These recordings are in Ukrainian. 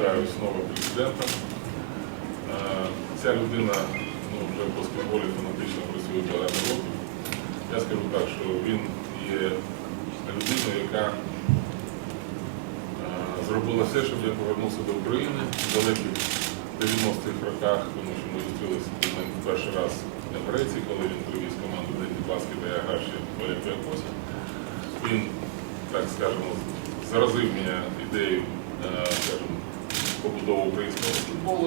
вітаю з новим президентом. Е, Ця людина ну, вже в баскетболі фанатично працює багато років. Я скажу так, що він є людиною, яка е, зробила все, щоб я повернувся до України в далеких 90-х роках, тому що ми зустрілися перший раз в Греції, коли він привіз команду Денді Баскет, я грав ще в Олімпіакосі. Він, так скажемо, заразив мене ідеєю, е, скажімо, побудови українського баскетболу.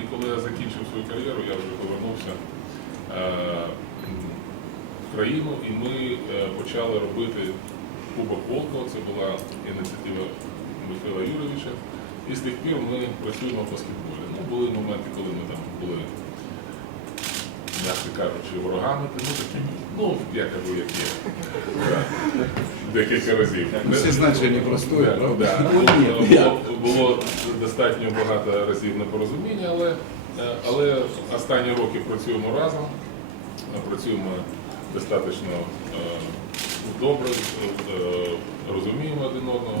І коли я закінчив свою кар'єру, я вже повернувся е, в країну, і ми е, почали робити Кубок Волкова. Це була ініціатива Михайла Юровича. І з тих пір ми працюємо в баскетболі. Ну, були моменти, коли ми там були, м'яко кажучи, ворогами, ну такі, ну, я кажу, як є. Декілька разів. Всі знають, що я непростой, Да, правда? да. Ну, Було- достатньо багато разів непорозуміння, але, е, але останні роки працюємо разом, е, працюємо достатньо е, добре, розуміємо один одного.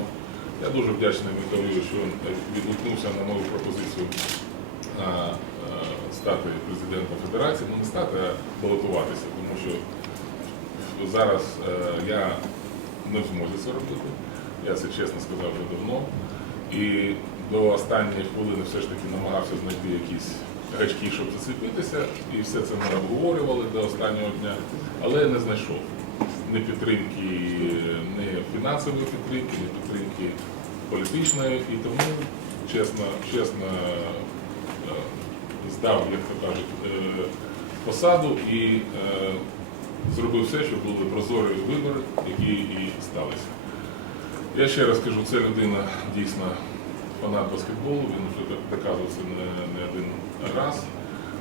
Я дуже вдячний Михайлові, що він відгукнувся на мою пропозицію стати президентом федерації. Ну не стати, а балотуватися, тому що зараз е, я не в змозі це робити. Я це чесно сказав вже давно. І до останньої хвилини все ж таки намагався знайти якісь гачки, щоб зацепитися. І все це ми обговорювали до останнього дня, але не знайшов ні підтримки, ні фінансової підтримки, ні підтримки політичної. І тому чесно, чесно е, здав, як то кажуть, е, посаду і е, зробив все, щоб були прозорі вибори, які і сталися. Я ще раз кажу, це людина дійсно фанат баскетболу, він вже доказував це не, не один раз.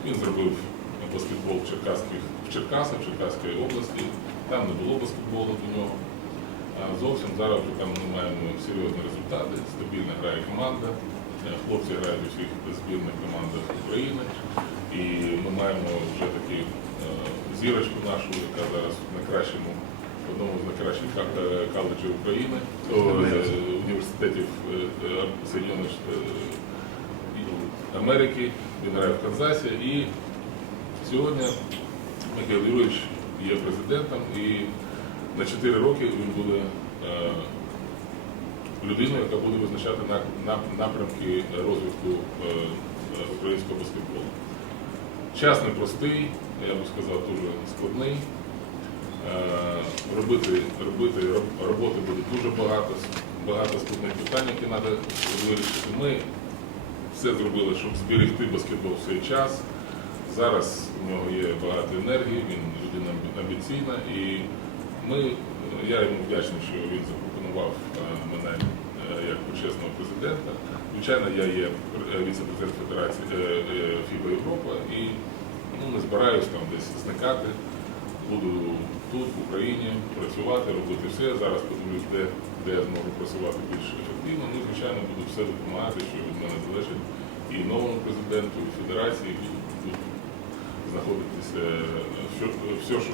Він зробив баскетбол в Черкаських, в Черкасах, в Черкаській області. Там не було баскетболу до нього. А зовсім зараз вже там ми маємо серйозні результати, стабільно грає команда. Е, Хлопці грають у всіх збірних командах України. І ми маємо вже таку е, зірочку нашу, яка зараз на кращому, в одному з найкращих ка- е, коледжів України, е, університетів е, Америки. Він грає в Канзасі. І сьогодні Михайло Юрійович є президентом і на 4 роки він буде людиною, яка буде визначати на- на- напрямки розвитку е, е, українського баскетболу. Час непростий, я би сказав, дуже складний. Е, Робити, робити роботи буде дуже багато, багато складних питань, які треба вирішити. Ми все зробили, щоб зберегти баскетбол в цей час. Зараз у нього є багато енергії, він людина амбіційна і ми, я йому вдячний, що він запропонував е, мене е, як почесного президента. Звичайно, я є віце-президент Федерації е, ФІБА Європа і ну, не збираюсь там десь зникати. Буду тут, в Україні, працювати, робити все. Зараз подивлюсь, де, де я зможу працювати більш ефективно. Ну, звичайно, буду все допомагати, що від мене залежить і новому президенту, і федерації, і тут знаходитися, все, що,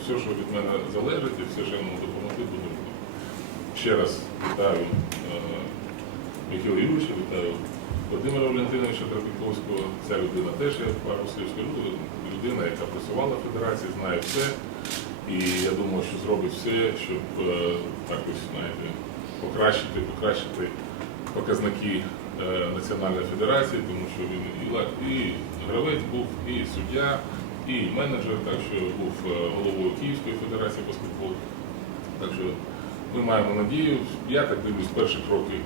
все, що від мене залежить, і все, що я можу допомогти, буду. Ще раз вітаю е, Михайла Юрійовича, вітаю Володимира Валентиновича Тропіковського. Ця людина теж я пару слів скажу. Людина, яка працювала в федерації, знає все. І я думаю, що зробить все, щоб е, так ось, знаєте, покращити, покращити показники е, Національної федерації, тому що він і, гравець був, і суддя, і менеджер, так що був головою Київської федерації баскетболу. Так що ми маємо надію. Я так дивлюсь, перші кроки,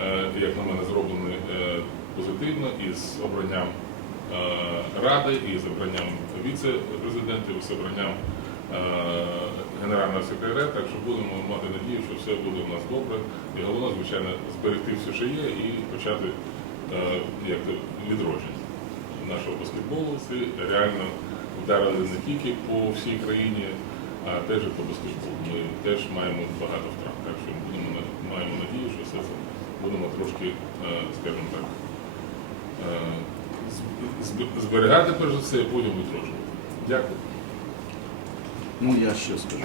е, як на мене, зроблені е, позитивно із обранням е, ради, і з обранням віце-президентів, і з обранням генерального секретаря. Так що будемо мати надію, що все буде у нас добре. І головне, звичайно, зберегти все, що є, і почати як відродження нашого баскетболу. Це реально вдарили не тільки по всій країні, а теж по баскетболу. Ми теж маємо багато втрат. Так що будемо маємо надію, що все це будемо трошки, е, скажімо так, е, зберігати перш за все, і потім відроджувати. Дякую. Ну, я що скажу.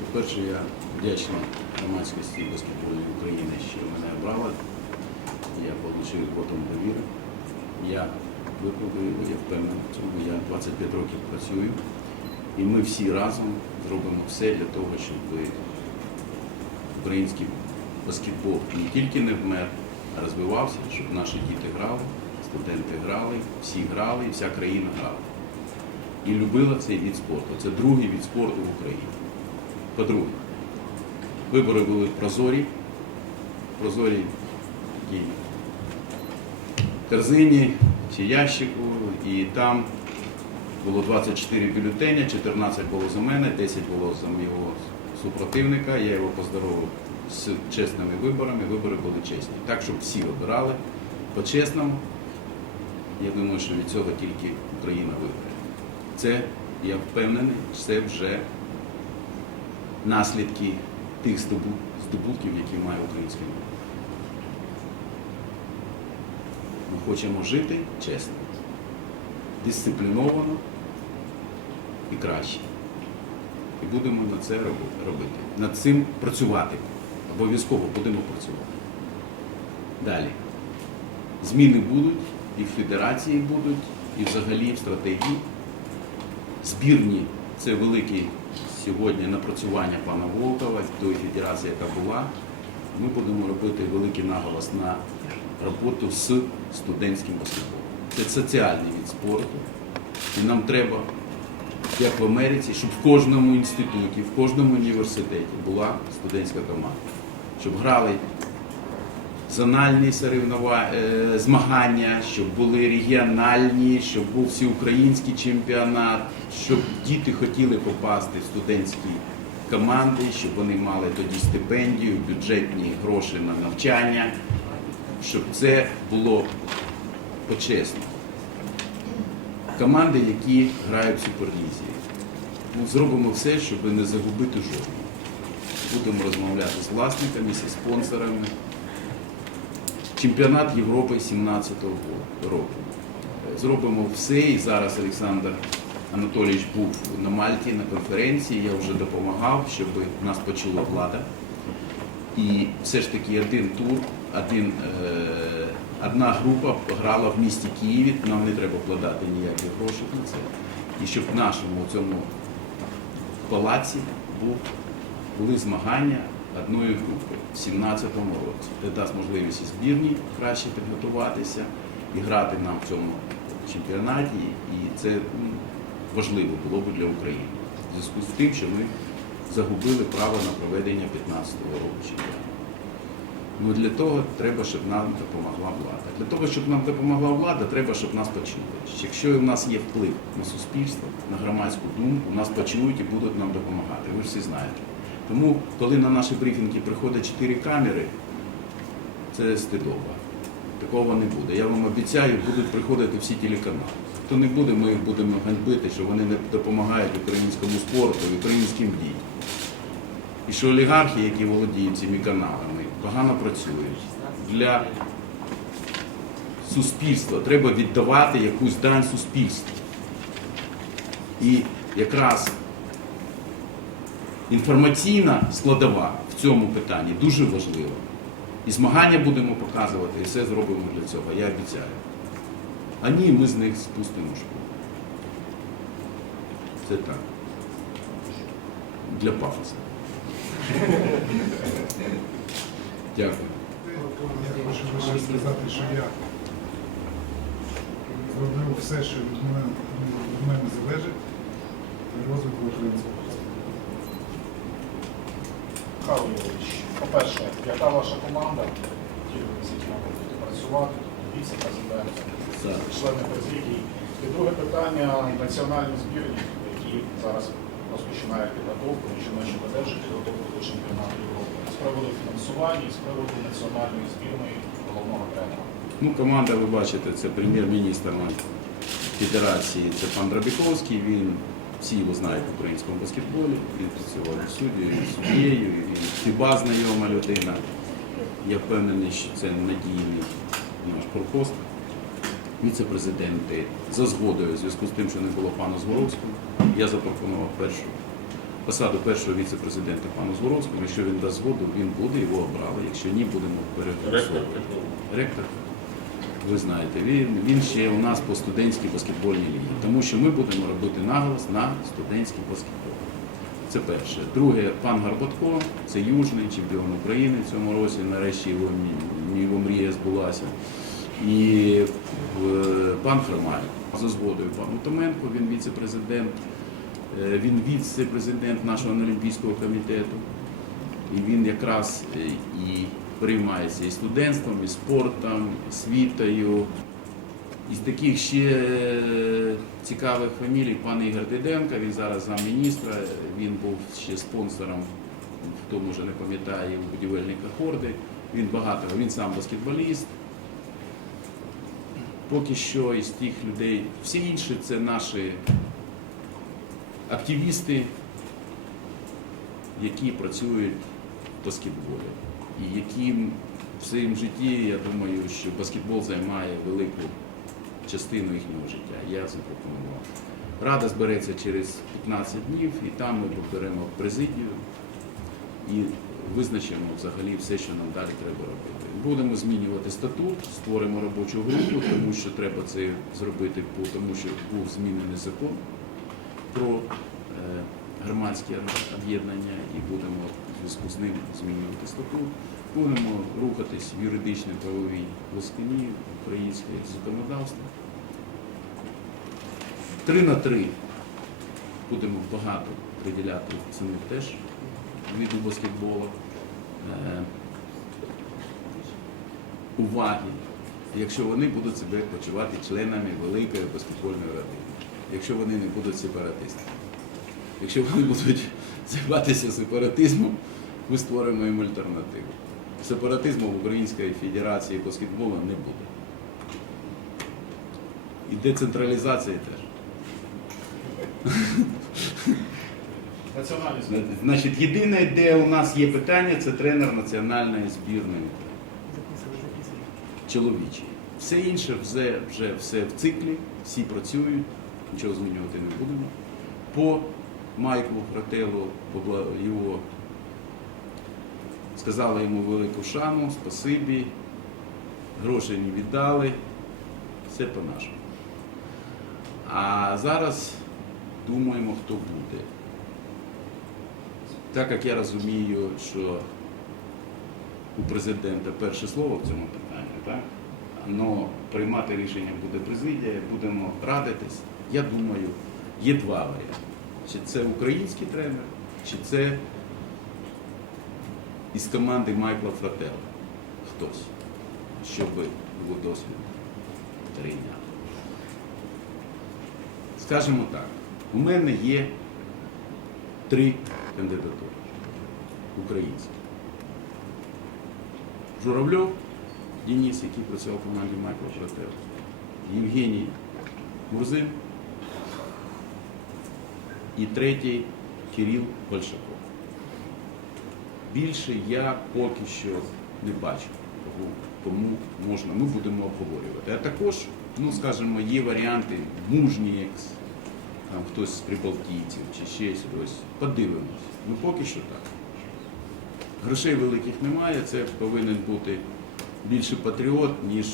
По-перше, я вдячний громадськості баскетбольної України, що мене обрала. я отримав потім довіри. Я його, я впевнений в цьому. Я 25 років працюю. І ми всі разом зробимо все для того, щоб український баскетбол не тільки не вмер, а розвивався, щоб наші діти грали, студенти грали, всі грали, і вся країна грала. І любила цей від спорту. Це другий від спорту в Україні. По-друге, вибори були прозорі, прозорі тій корзині чи ящику, і там було 24 бюлетені, 14 було за мене, 10 було за мого супротивника. Я його поздоровив з чесними виборами. Вибори були чесні. Так, щоб всі обирали по-чесному. Я думаю, що від цього тільки Україна виграє. Це, я впевнений, це вже наслідки тих здобутків, які має український народ. Ми хочемо жити чесно, дисципліновано і краще. І будемо над це робити. Над цим працювати. Обов'язково будемо працювати. Далі. Зміни будуть, і в федерації будуть, і взагалі в стратегії. Збірні це велике сьогодні напрацювання пана Волкова, тої федерації, яка була. Ми будемо робити великий наголос на роботу з студентським баскетболом. Це соціальний від спорту. І нам треба, як в Америці, щоб в кожному інституті, в кожному університеті була студентська команда. Щоб грали зональні е, змагання, щоб були регіональні, щоб був всеукраїнський чемпіонат, щоб діти хотіли попасти в студентські команди, щоб вони мали тоді стипендію, бюджетні гроші на навчання, щоб це було почесно. Команди, які грають в суперлізі. Ми зробимо все, щоб не загубити жодного. Будемо розмовляти з власниками, зі спонсорами. Чемпіонат Європи 17-го року. Зробимо все, і зараз Олександр Анатолійович був на Мальті на конференції, я вже допомагав, щоб нас почула влада. І все ж таки один тур, один, е, одна група грала в місті Києві, нам не треба вкладати ніякі гроші на це. І щоб в нашому цьому палаці були змагання одної групи в 17-му році. Це дасть можливість і збірній краще підготуватися і грати нам в цьому чемпіонаті. І це важливо було б для України. В зв'язку з тим, що ми загубили право на проведення 15-го року чемпіонату. Ну для того треба, щоб нам допомогла влада. Для того, щоб нам допомогла влада, треба, щоб нас почули. Якщо в нас є вплив на суспільство, на громадську думку, нас почують і будуть нам допомагати. Ви всі знаєте. Тому, коли на наші брифінги приходять чотири камери, це стидоба. Такого не буде. Я вам обіцяю, будуть приходити всі телеканали. Хто не буде, ми їх будемо ганьбити, що вони не допомагають українському спорту, українським дітям. І що олігархи, які володіють цими каналами, погано працюють. Для суспільства треба віддавати якусь дань суспільству. І якраз інформаційна складова в цьому питанні дуже важлива. І змагання будемо показувати, і все зробимо для цього, я обіцяю. А ні, ми з них спустимо школу. Це так. Для пафосу. Дякую. Я хочу лише сказати, що я зроблю все, що від мене, від мене залежить для розвитку українського. Михайло Юрійович, по-перше, яка ваша команда, ті, з якими ви будете працювати, віце-президент, Так. члени президії? І друге питання національні збірні, які зараз розпочинають підготовку, жіночі подержать підготовку до чемпіонату Європи. Приводу фінансування і з приводу національної збірної головного тренера. Ну, команда, ви бачите, це прем'єр-міністр Федерації, це пан Драбіковський, він всі його знають в українському баскетболі, він працював і суддєю, і суддєю, і хіба знайома людина. Я впевнений, що це надійний наш пропост. Віце-президенти за згодою, в зв'язку з тим, що не було пана Згоровського, я запропонував першу посаду першого віце-президента пану Зворовському. Якщо він дасть згоду, він буде, його обрали. Якщо ні, будемо переголосовувати. Ректор, ви знаєте, він, він ще у нас по студентській баскетбольній лігі, тому що ми будемо робити наголос на студентський баскетбол. Це перше. Друге, пан Гарбатко, це южний чемпіон України в цьому році. Нарешті його, його мрія збулася. І е, пан Хромай за згодою пану Томенко, він віце-президент, він віце-президент нашого Олімпійського комітету. І він якраз е, і приймається і студентством, і спортом, і освітою. Із таких ще е, цікавих фамілій пан Ігор Диденко, він зараз замміністра, він був ще спонсором, хто може не пам'ятає, будівельника Хорди. Він багато, він сам баскетболіст. Поки що із тих людей, всі інші це наші активісти, які працюють в баскетболі. І яким в своєму житті, я думаю, що баскетбол займає велику частину їхнього життя. Я запропонував. Рада збереться через 15 днів, і там ми поберемо президію і визначимо взагалі все, що нам далі треба робити. Будемо змінювати статут, створимо робочу групу, тому що треба це зробити, тому що був змінений закон про е, громадські об'єднання і будемо в зв'язку з ним змінювати статут. Будемо рухатись в юридичній правовій плоскині українського законодавства. Три на три будемо багато приділяти цьому теж виду баскетболу. Е, уваги, якщо вони будуть себе почувати членами великої баскетбольної родини, якщо вони не будуть сепаратистами. Якщо вони будуть займатися сепаратизмом, ми створимо їм альтернативу. Сепаратизму в Українській Федерації баскетболу не буде. І децентралізації теж. Значить, єдине, де у нас є питання, це тренер національної збірної чоловічий. Все інше вже, вже все в циклі, всі працюють, нічого змінювати не будемо. По Майклу Фрателлу, його сказали йому велику шану, спасибі, грошей не віддали, все по-нашому. А зараз думаємо, хто буде. Так як я розумію, що у президента перше слово в цьому питанні, так? Но приймати рішення буде президія, будемо радитись. Я думаю, є два варіанти. Чи це український тренер, чи це із команди Майкла Фрателла хтось, щоб його досвід перейняти. Скажімо так, у мене є три кандидатури українські. Журавльов Денис, який працював в команді Майкла Фрателла, Євгеній Мурзин і третій Кирил Большаков. Більше я поки що не бачу, кому можна, ми будемо обговорювати. А також, ну скажімо, є варіанти мужні, як там хтось з прибалтійців чи ще щось. Подивимось. Ну поки що так. Грошей великих немає, це повинен бути більше патріот, ніж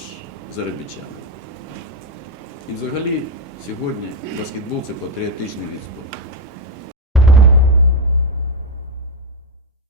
заробітчанин. І взагалі сьогодні баскетбол це патріотичний від спорту.